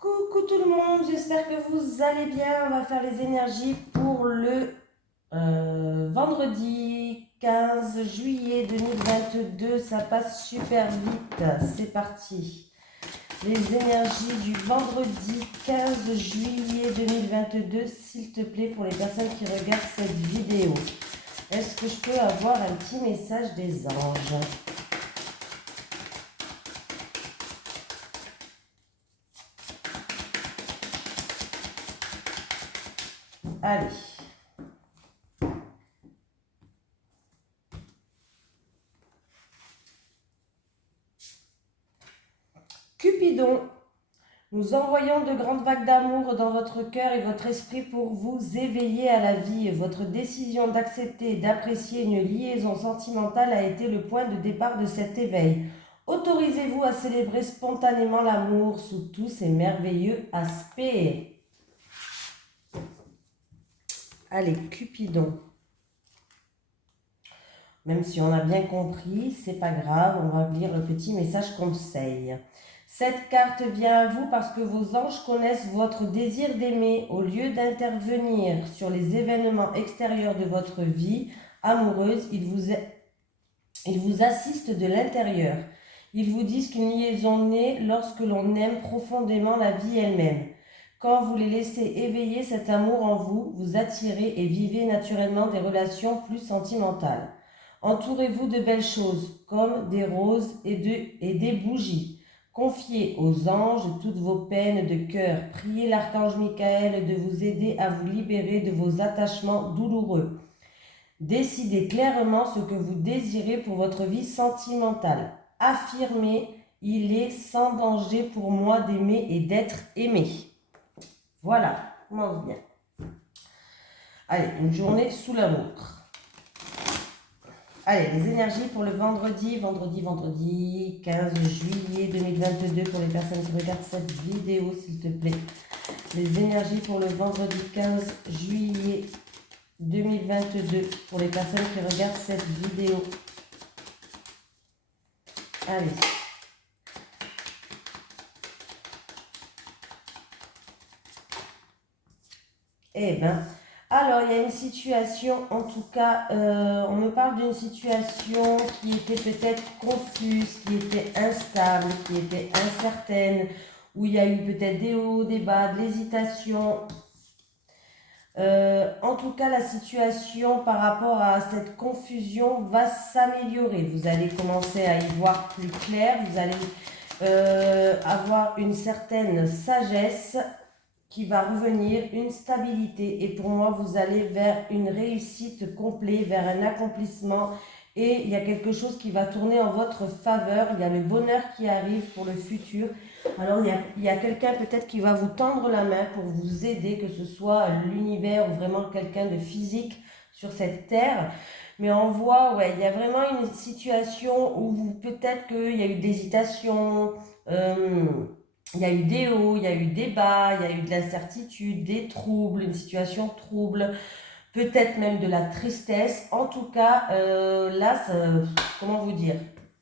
Coucou tout le monde, j'espère que vous allez bien. On va faire les énergies pour le vendredi 15 juillet 2022. Ça passe super vite. C'est parti. Les énergies du vendredi 15 juillet 2022, s'il te plaît, pour les personnes qui regardent cette vidéo. Est-ce que je peux avoir un petit message des anges ? Allez. Cupidon, nous envoyons de grandes vagues d'amour dans votre cœur et votre esprit pour vous éveiller à la vie. Votre décision d'accepter et d'apprécier une liaison sentimentale a été le point de départ de cet éveil. Autorisez-vous à célébrer spontanément l'amour sous tous ses merveilleux aspects. Allez, Cupidon. Même si on a bien compris, c'est pas grave, on va lire le petit message conseil. Cette carte vient à vous parce que vos anges connaissent votre désir d'aimer. Au lieu d'intervenir sur les événements extérieurs de votre vie amoureuse, ils vous assistent de l'intérieur. Ils vous disent qu'une liaison naît lorsque l'on aime profondément la vie elle-même. Quand vous les laissez éveiller cet amour en vous, vous attirez et vivez naturellement des relations plus sentimentales. Entourez-vous de belles choses, comme des roses et des bougies. Confiez aux anges toutes vos peines de cœur. Priez l'archange Michael de vous aider à vous libérer de vos attachements douloureux. Décidez clairement ce que vous désirez pour votre vie sentimentale. Affirmez, il est sans danger pour moi d'aimer et d'être aimé. Voilà, commence bien. Allez, une journée sous l'amour. Allez, les énergies pour le vendredi 15 juillet 2022 pour les personnes qui regardent cette vidéo, s'il te plaît. Les énergies pour le vendredi 15 juillet 2022 pour les personnes qui regardent cette vidéo. Allez. Eh bien, alors il y a une situation, en tout cas, on me parle d'une situation qui était peut-être confuse, qui était instable, qui était incertaine, où il y a eu peut-être des hauts, des bas, de l'hésitation. En tout cas, la situation par rapport à cette confusion va s'améliorer. Vous allez commencer à y voir plus clair, vous allez avoir une certaine sagesse qui va revenir, une stabilité. Et pour moi, vous allez vers une réussite complète, vers un accomplissement. Et il y a quelque chose qui va tourner en votre faveur. Il y a le bonheur qui arrive pour le futur. Alors, il y a quelqu'un peut-être qui va vous tendre la main pour vous aider, que ce soit l'univers ou vraiment quelqu'un de physique sur cette terre. Mais on voit, ouais, il y a vraiment une situation où peut-être qu'il y a eu de l'hésitation, il y a eu des hauts, il y a eu des bas, il y a eu de l'incertitude, des troubles, une situation trouble, peut-être même de la tristesse. En tout cas, là, comment vous dire,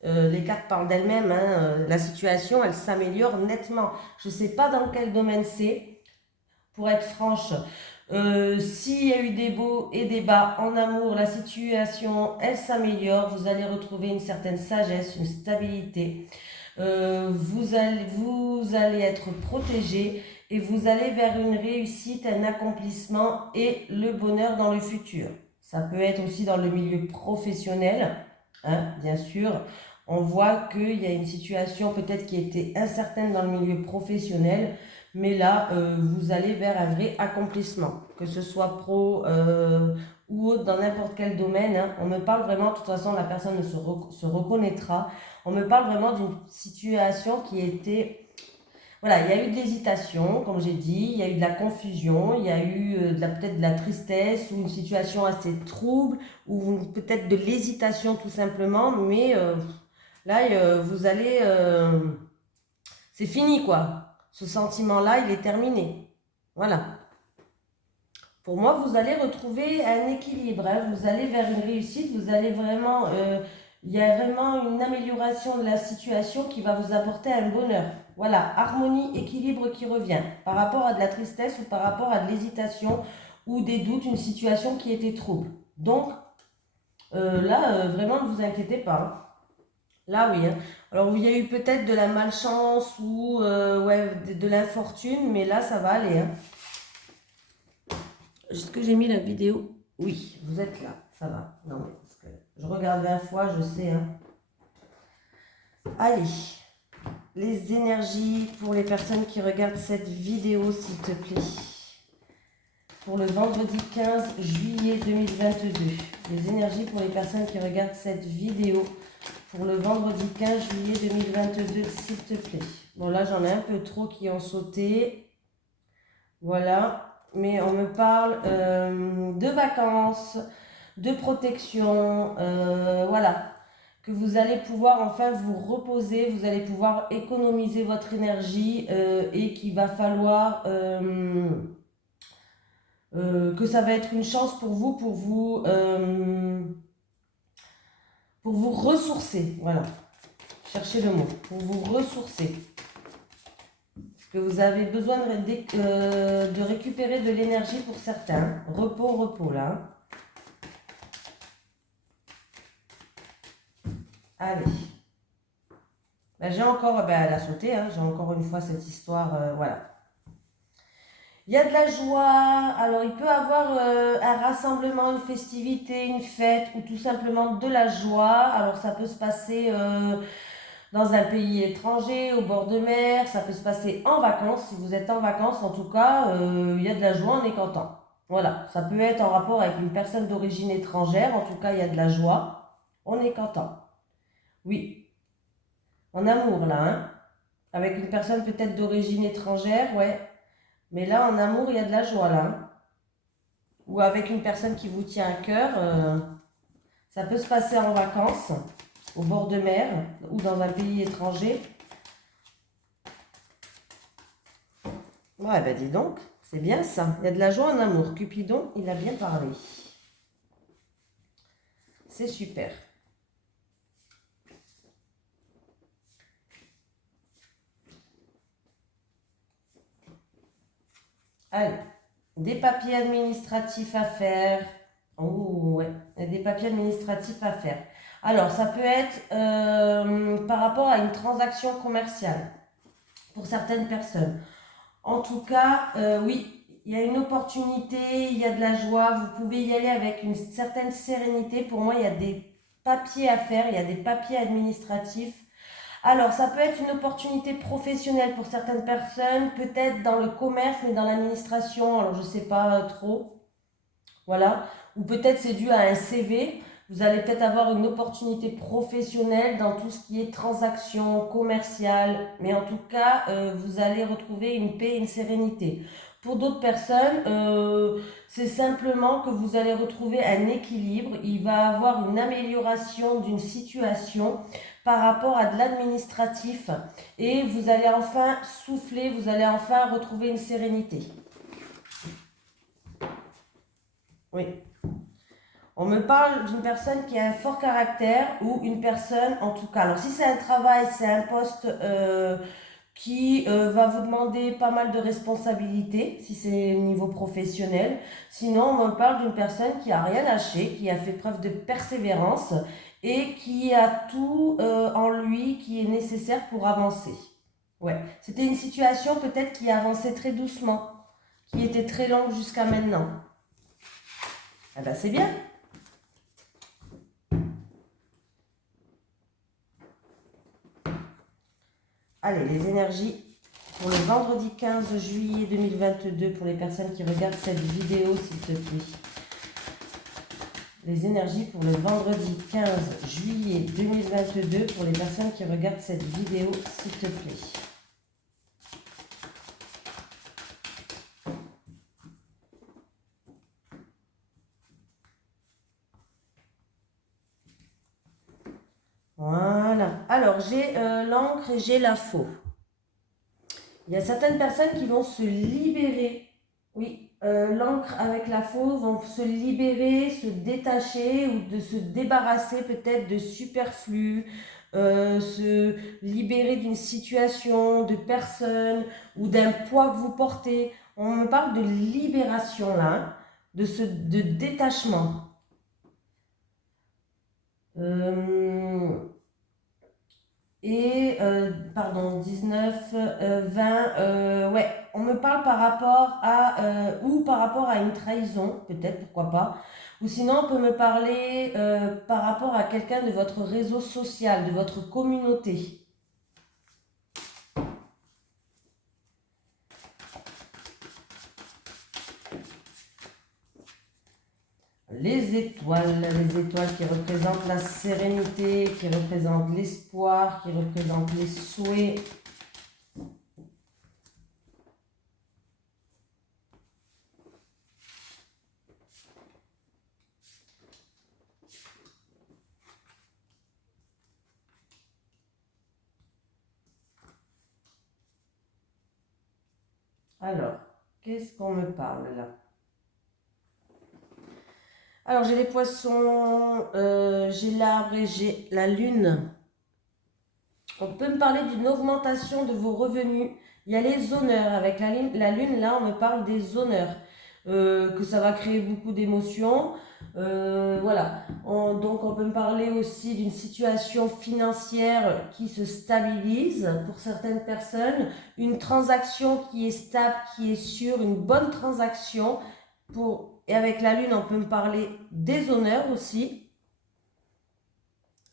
les cartes parlent d'elles-mêmes, hein, la situation, elle s'améliore nettement. Je ne sais pas dans quel domaine c'est, pour être franche. S'il y a eu des hauts et des bas en amour, la situation, elle s'améliore. Vous allez retrouver une certaine sagesse, une stabilité. Vous allez être protégé et vous allez vers une réussite, un accomplissement et le bonheur dans le futur. Ça peut être aussi dans le milieu professionnel, hein, bien sûr. On voit qu'il y a une situation peut-être qui était incertaine dans le milieu professionnel, mais là, vous allez vers un vrai accomplissement, que ce soit pro ou autre, dans n'importe quel domaine. Hein. On me parle vraiment, de toute façon, la personne se reconnaîtra. On me parle vraiment d'une situation qui était... Voilà, il y a eu de l'hésitation, comme j'ai dit, il y a eu de la confusion, il y a eu peut-être de la tristesse ou une situation assez trouble ou peut-être de l'hésitation tout simplement, mais là, vous allez... c'est fini, quoi. Ce sentiment-là, il est terminé. Voilà. Pour moi, vous allez retrouver un équilibre, hein. Vous allez vers une réussite, vous allez vraiment... il y a vraiment une amélioration de la situation qui va vous apporter un bonheur. Voilà, harmonie, équilibre qui revient par rapport à de la tristesse ou par rapport à de l'hésitation ou des doutes, une situation qui était trouble. Donc, là, vraiment, ne vous inquiétez pas, hein. Là, oui, hein. Alors, il y a eu peut-être de la malchance ou ouais, de l'infortune, mais là, ça va aller, hein. Est-ce que j'ai mis la vidéo? Oui, vous êtes là, ça va. Non, mais parce que je regarde 20 fois, je sais, hein. Allez, les énergies pour les personnes qui regardent cette vidéo, s'il te plaît. Pour le vendredi 15 juillet 2022. Les énergies pour les personnes qui regardent cette vidéo. Pour le vendredi 15 juillet 2022, s'il te plaît. Bon, là, j'en ai un peu trop qui ont sauté. Voilà. Mais on me parle de vacances, de protection, voilà. Que vous allez pouvoir enfin vous reposer, vous allez pouvoir économiser votre énergie et qu'il va falloir que ça va être une chance pour vous ressourcer. Voilà, cherchez le mot, pour vous ressourcer. Parce que vous avez besoin de récupérer de l'énergie pour certains. Repos, repos là. Allez. Ben, j'ai encore, elle a sauté, hein, j'ai encore une fois cette histoire, voilà. Il y a de la joie, alors il peut avoir un rassemblement, une festivité, une fête ou tout simplement de la joie. Alors ça peut se passer dans un pays étranger, au bord de mer, ça peut se passer en vacances. Si vous êtes en vacances, en tout cas, il y a de la joie, on est content. Voilà, ça peut être en rapport avec une personne d'origine étrangère, en tout cas il y a de la joie, on est content. Oui, en amour là, hein. Avec une personne peut-être d'origine étrangère, ouais. Mais là, en amour, il y a de la joie, là, hein. Ou avec une personne qui vous tient à cœur, ça peut se passer en vacances, au bord de mer, ou dans un pays étranger. Ouais, ben dis donc, c'est bien ça. Il y a de la joie en amour. Cupidon, il a bien parlé. C'est super. Allez, des papiers administratifs à faire. Oh, ouais, il y a des papiers administratifs à faire. Alors, ça peut être par rapport à une transaction commerciale pour certaines personnes. En tout cas, oui, il y a une opportunité, il y a de la joie, vous pouvez y aller avec une certaine sérénité. Pour moi, il y a des papiers à faire, il y a des papiers administratifs. Alors, ça peut être une opportunité professionnelle pour certaines personnes, peut-être dans le commerce, mais dans l'administration, alors je ne sais pas trop. Voilà. Ou peut-être c'est dû à un CV. Vous allez peut-être avoir une opportunité professionnelle dans tout ce qui est transactions commerciales. Mais en tout cas, vous allez retrouver une paix et une sérénité. Pour d'autres personnes, c'est simplement que vous allez retrouver un équilibre. Il va avoir une amélioration d'une situation par rapport à de l'administratif. Et vous allez enfin souffler, vous allez enfin retrouver une sérénité. Oui. On me parle d'une personne qui a un fort caractère ou une personne, en tout cas, alors si c'est un travail, c'est un poste qui va vous demander pas mal de responsabilités, si c'est au niveau professionnel. Sinon, on me parle d'une personne qui a rien lâché, qui a fait preuve de persévérance et qui a tout en lui qui est nécessaire pour avancer. Ouais, c'était une situation peut-être qui avançait très doucement, qui était très longue jusqu'à maintenant. Ah ben c'est bien. Allez, les énergies pour le vendredi 15 juillet 2022 pour les personnes qui regardent cette vidéo, s'il te plaît. Les énergies pour le vendredi 15 juillet 2022 pour les personnes qui regardent cette vidéo, s'il te plaît. Voilà. Alors, j'ai l'encre et j'ai la faux. Il y a certaines personnes qui vont se libérer. Oui, l'encre avec la faux vont se libérer, se détacher ou de se débarrasser peut-être de superflu, se libérer d'une situation, de personne ou d'un poids que vous portez. On me parle de libération là, hein, de détachement. Pardon, 19, 20, ouais, on me parle par rapport à, ou par rapport à une trahison, peut-être, pourquoi pas. Ou sinon, on peut me parler par rapport à quelqu'un de votre réseau social, de votre communauté. Les étoiles qui représentent la sérénité, qui représentent l'espoir, qui représentent les souhaits. Alors, qu'est-ce qu'on me parle là? Alors, j'ai les poissons, j'ai l'arbre et j'ai la lune. On peut me parler d'une augmentation de vos revenus. Il y a les honneurs. Avec la lune, là, on me parle des honneurs. Que ça va créer beaucoup d'émotions. Voilà. Donc, on peut me parler aussi d'une situation financière qui se stabilise pour certaines personnes. Une transaction qui est stable, qui est sûre, une bonne transaction. Et avec la lune, on peut me parler des honneurs aussi.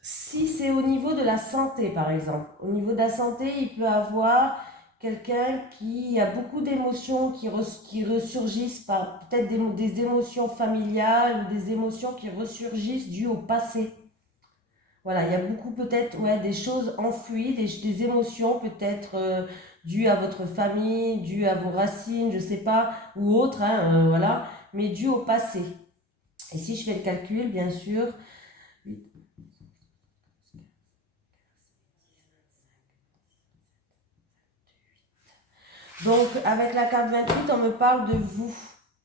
Si c'est au niveau de la santé, par exemple, au niveau de la santé, il peut avoir quelqu'un qui a beaucoup d'émotions qui ressurgissent par peut-être des émotions familiales ou des émotions qui ressurgissent dues au passé. Voilà, il y a beaucoup peut-être des choses enfouies, des émotions peut-être dues à votre famille, dues à vos racines, je ne sais pas, ou autres, hein, voilà, mais dues au passé. Et si je fais le calcul, bien sûr, donc, avec la carte 28, on me parle de vous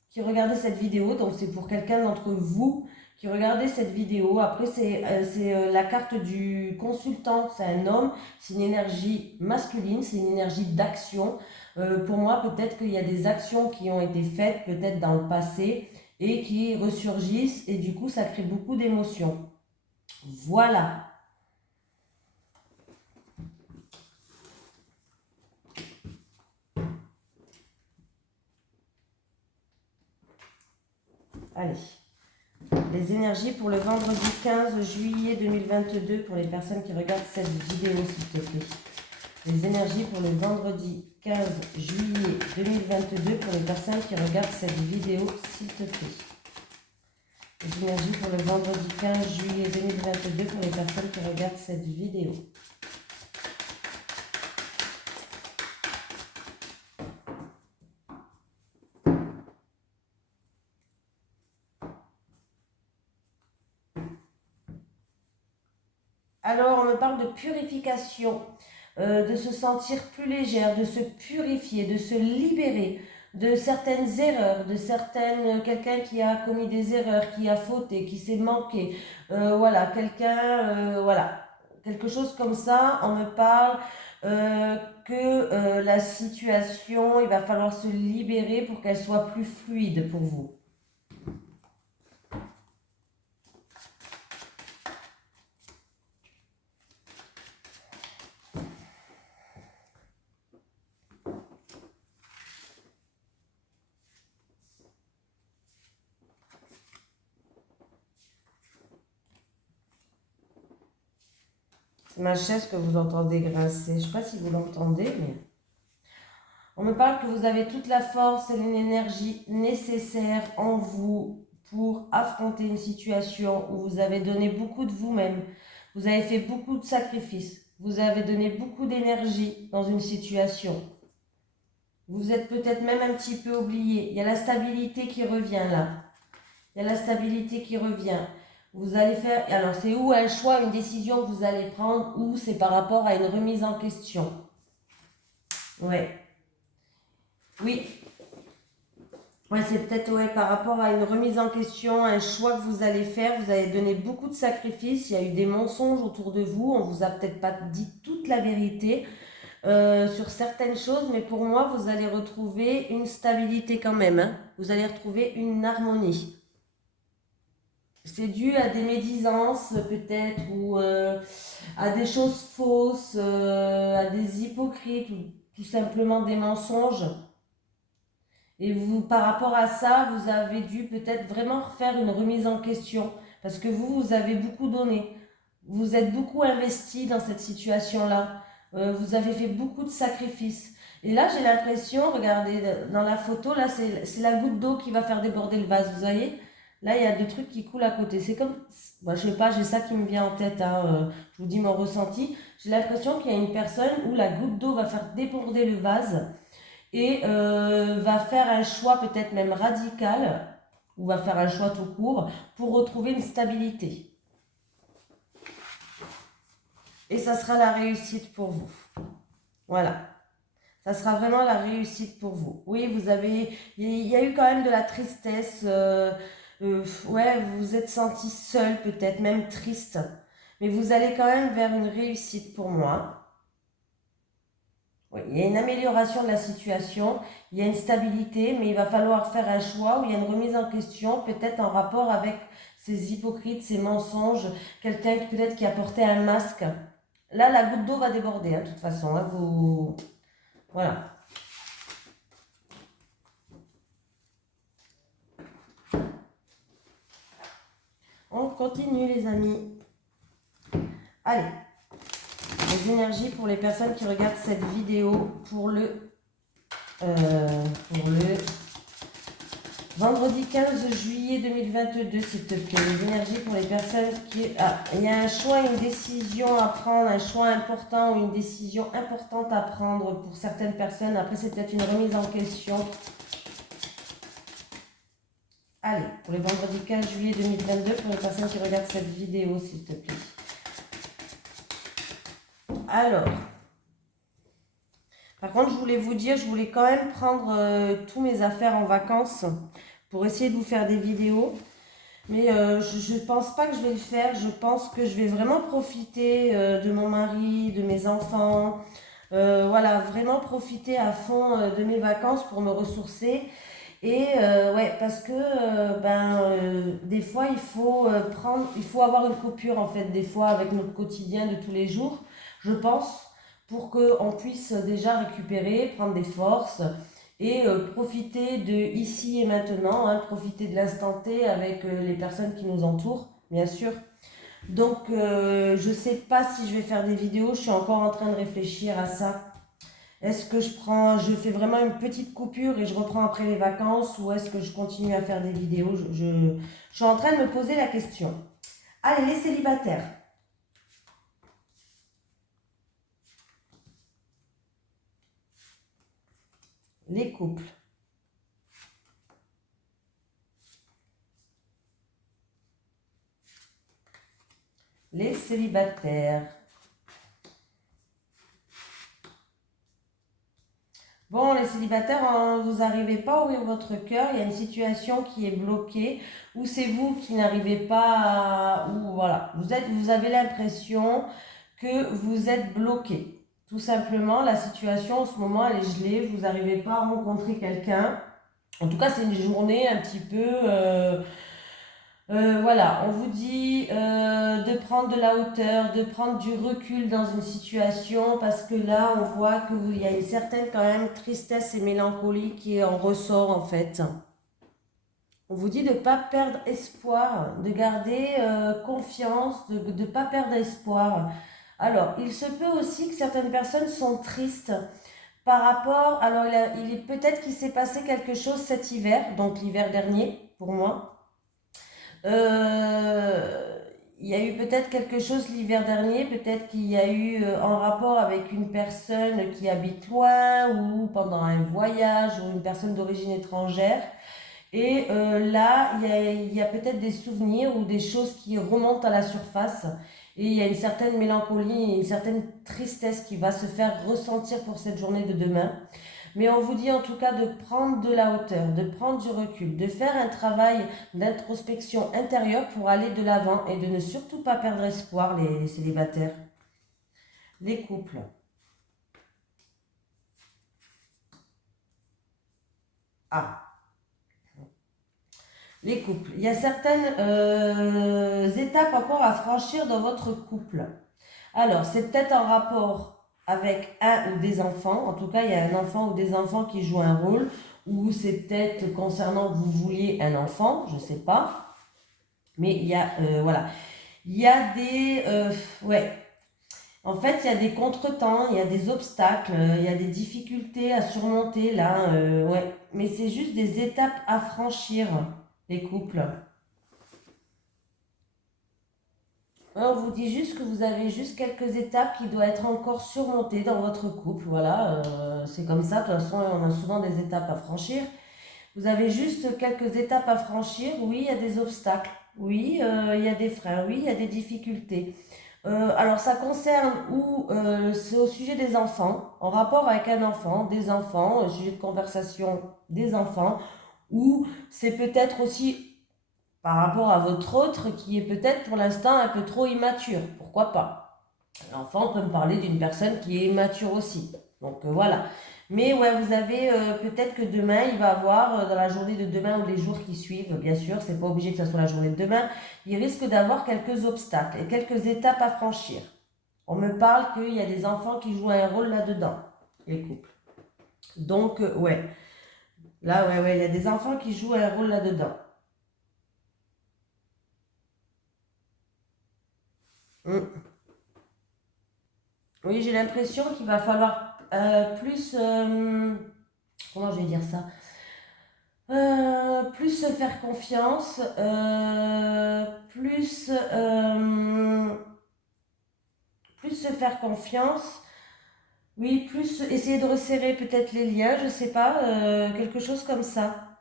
qui regardez cette vidéo. Donc, c'est pour quelqu'un d'entre vous qui regardez cette vidéo. Après, c'est la carte du consultant. C'est un homme. C'est une énergie masculine. C'est une énergie d'action. Pour moi, peut-être qu'il y a des actions qui ont été faites, peut-être dans le passé, et qui ressurgissent. Et du coup, ça crée beaucoup d'émotions. Voilà. Allez. Les énergies pour le vendredi 15 juillet 2022 pour les personnes qui regardent cette vidéo, s'il te plaît. Les énergies pour le vendredi 15 juillet 2022 pour les personnes qui regardent cette vidéo, s'il te plaît. Les énergies pour le vendredi 15 juillet 2022 pour les personnes qui regardent cette vidéo. Alors, on me parle de purification, de se sentir plus légère, de se purifier, de se libérer de certaines erreurs, quelqu'un qui a commis des erreurs, qui a fauté, qui s'est manqué, voilà, voilà, quelque chose comme ça. On me parle que la situation, il va falloir se libérer pour qu'elle soit plus fluide pour vous. C'est ma chaise que vous entendez grincer. Je ne sais pas si vous l'entendez, mais... On me parle que vous avez toute la force et l'énergie nécessaire en vous pour affronter une situation où vous avez donné beaucoup de vous-même. Vous avez fait beaucoup de sacrifices. Vous avez donné beaucoup d'énergie dans une situation. Vous êtes peut-être même un petit peu oublié. Il y a la stabilité qui revient là. Il y a la stabilité qui revient. Vous allez faire... Alors, c'est ou un choix, une décision que vous allez prendre, ou c'est par rapport à une remise en question. Ouais. Oui. Ouais, c'est peut-être ouais, par rapport à une remise en question, un choix que vous allez faire. Vous avez donné beaucoup de sacrifices. Il y a eu des mensonges autour de vous. On vous a peut-être pas dit toute la vérité sur certaines choses, mais pour moi, vous allez retrouver une stabilité quand même, hein. Vous allez retrouver une harmonie. C'est dû à des médisances peut-être ou à des choses fausses, à des hypocrites ou tout simplement des mensonges. Et vous, par rapport à ça, vous avez dû peut-être vraiment faire une remise en question parce que vous avez beaucoup donné. Vous êtes beaucoup investi dans cette situation-là. Vous avez fait beaucoup de sacrifices. Et là, j'ai l'impression, regardez, dans la photo, là, c'est la goutte d'eau qui va faire déborder le vase, vous voyez? Là, il y a des trucs qui coulent à côté. C'est comme, moi, je sais pas, j'ai ça qui me vient en tête, hein, je vous dis mon ressenti. J'ai l'impression qu'il y a une personne où la goutte d'eau va faire déborder le vase et va faire un choix peut-être même radical, ou va faire un choix tout court, pour retrouver une stabilité. Et ça sera la réussite pour vous. Voilà. Ça sera vraiment la réussite pour vous. Oui, il y a eu quand même de la tristesse. Ouais, vous vous êtes senti seul, peut-être même triste. Mais vous allez quand même vers une réussite pour moi. Oui, il y a une amélioration de la situation, il y a une stabilité, mais il va falloir faire un choix où il y a une remise en question, peut-être en rapport avec ces hypocrites, ces mensonges, quelqu'un peut-être qui a porté un masque. Là, la goutte d'eau va déborder, hein, de toute façon, hein, vous... Voilà. On continue, les amis. Allez, les énergies pour les personnes qui regardent cette vidéo pour le vendredi 15 juillet 2022, s'il te plaît. Les énergies pour les personnes qui... Ah, il y a un choix, une décision à prendre, un choix important ou une décision importante à prendre pour certaines personnes. Après, c'est peut-être une remise en question. Allez, pour le vendredi 15 juillet 2022, pour les personnes qui regardent cette vidéo, s'il te plaît. Alors, par contre, je voulais vous dire, je voulais quand même prendre tous mes affaires en vacances pour essayer de vous faire des vidéos. Mais je ne pense pas que je vais le faire. Je pense que je vais vraiment profiter de mon mari, de mes enfants. Voilà, vraiment profiter à fond de mes vacances pour me ressourcer. Et ouais, parce que des fois, il faut avoir une coupure en fait, des fois avec notre quotidien de tous les jours, je pense, pour qu'on puisse déjà récupérer, prendre des forces et profiter de ici et maintenant, hein, profiter de l'instant T avec les personnes qui nous entourent, bien sûr. Donc, je sais pas si je vais faire des vidéos, je suis encore en train de réfléchir à ça. Est-ce que je fais vraiment une petite coupure et je reprends après les vacances ou est-ce que je continue à faire des vidéos? Je suis en train de me poser la question. Allez, les célibataires. Les couples. Les célibataires. Bon, les célibataires, hein, vous n'arrivez pas à ouvrir votre cœur. Il y a une situation qui est bloquée. Ou c'est vous qui n'arrivez pas à... Ou voilà, vous avez l'impression que vous êtes bloqué. Tout simplement, la situation en ce moment, elle est gelée. Vous n'arrivez pas à rencontrer quelqu'un. En tout cas, c'est une journée un petit peu... voilà, on vous dit de prendre de la hauteur, de prendre du recul dans une situation parce que là, on voit qu'il y a une certaine quand même tristesse et mélancolie qui en ressort en fait. On vous dit de ne pas perdre espoir, de garder confiance, de ne pas perdre espoir. Alors, il se peut aussi que certaines personnes sont tristes par rapport... Alors, il est peut-être qu'il s'est passé quelque chose cet hiver, donc l'hiver dernier pour moi. Il y a eu peut-être quelque chose l'hiver dernier, peut-être qu'il y a eu en rapport avec une personne qui habite loin ou pendant un voyage ou une personne d'origine étrangère. Et là, il y a peut-être des souvenirs ou des choses qui remontent à la surface. Et il y a une certaine mélancolie et une certaine tristesse qui va se faire ressentir pour cette journée de demain. Mais on vous dit en tout cas de prendre de la hauteur, de prendre du recul, de faire un travail d'introspection intérieure pour aller de l'avant et de ne surtout pas perdre espoir, les célibataires. Les couples. Ah, les couples. Il y a certaines étapes encore à franchir dans votre couple. Alors, c'est peut-être en rapport avec un ou des enfants. En tout cas, il y a un enfant ou des enfants qui jouent un rôle. Ou c'est peut-être concernant que vous vouliez un enfant, je ne sais pas. Mais il y a, voilà. Il y a des... ouais. En fait, il y a des contretemps, il y a des obstacles, il y a des difficultés à surmonter là. Ouais. Mais c'est juste des étapes à franchir, les couples. On vous dit juste que vous avez juste quelques étapes qui doivent être encore surmontées dans votre couple. Voilà, c'est comme ça. De toute façon, on a souvent des étapes à franchir. Vous avez juste quelques étapes à franchir. Oui, il y a des obstacles. Oui, il y a des freins. Oui, il y a des difficultés. Alors, ça concerne ou c'est au sujet des enfants, en rapport avec un enfant, des enfants, sujet de conversation des enfants, ou c'est peut-être aussi par rapport à votre autre qui est peut-être pour l'instant un peu trop immature. Pourquoi pas? L'enfant peut me parler d'une personne qui est immature aussi. Donc voilà. Mais ouais, vous avez peut-être que demain, il va avoir, dans la journée de demain ou les jours qui suivent, bien sûr, c'est pas obligé que ce soit la journée de demain, il risque d'avoir quelques obstacles et quelques étapes à franchir. On me parle qu'il y a des enfants qui jouent un rôle là-dedans, les couples. Donc, ouais. Là, ouais, il y a des enfants qui jouent un rôle là-dedans. Mm. Oui, j'ai l'impression qu'il va falloir plus... comment je vais dire ça? Plus se faire confiance, plus se faire confiance, oui, plus essayer de resserrer peut-être les liens, je sais pas, quelque chose comme ça.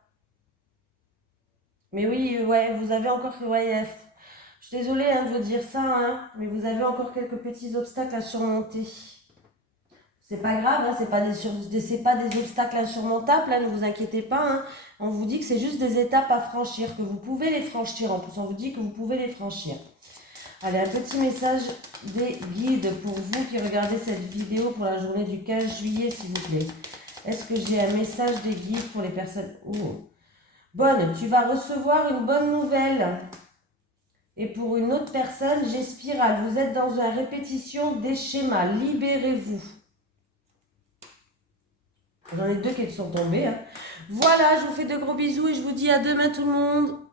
Mais oui, ouais, vous avez encore, ouais, je suis désolée hein, de vous dire ça, hein, mais vous avez encore quelques petits obstacles à surmonter. C'est pas grave, hein, c'est pas des obstacles insurmontables, hein, ne vous inquiétez pas. Hein. On vous dit que c'est juste des étapes à franchir, que vous pouvez les franchir. En plus, on vous dit que vous pouvez les franchir. Allez, un petit message des guides pour vous qui regardez cette vidéo pour la journée du 15 juillet, s'il vous plaît. Est-ce que j'ai un message des guides pour les personnes... Oh. Bonne, tu vas recevoir une bonne nouvelle. Et pour une autre personne, j'ai spirale. Vous êtes dans une répétition des schémas. Libérez-vous. J'en ai deux qui sont tombés. Hein. Voilà, je vous fais de gros bisous et je vous dis à demain tout le monde.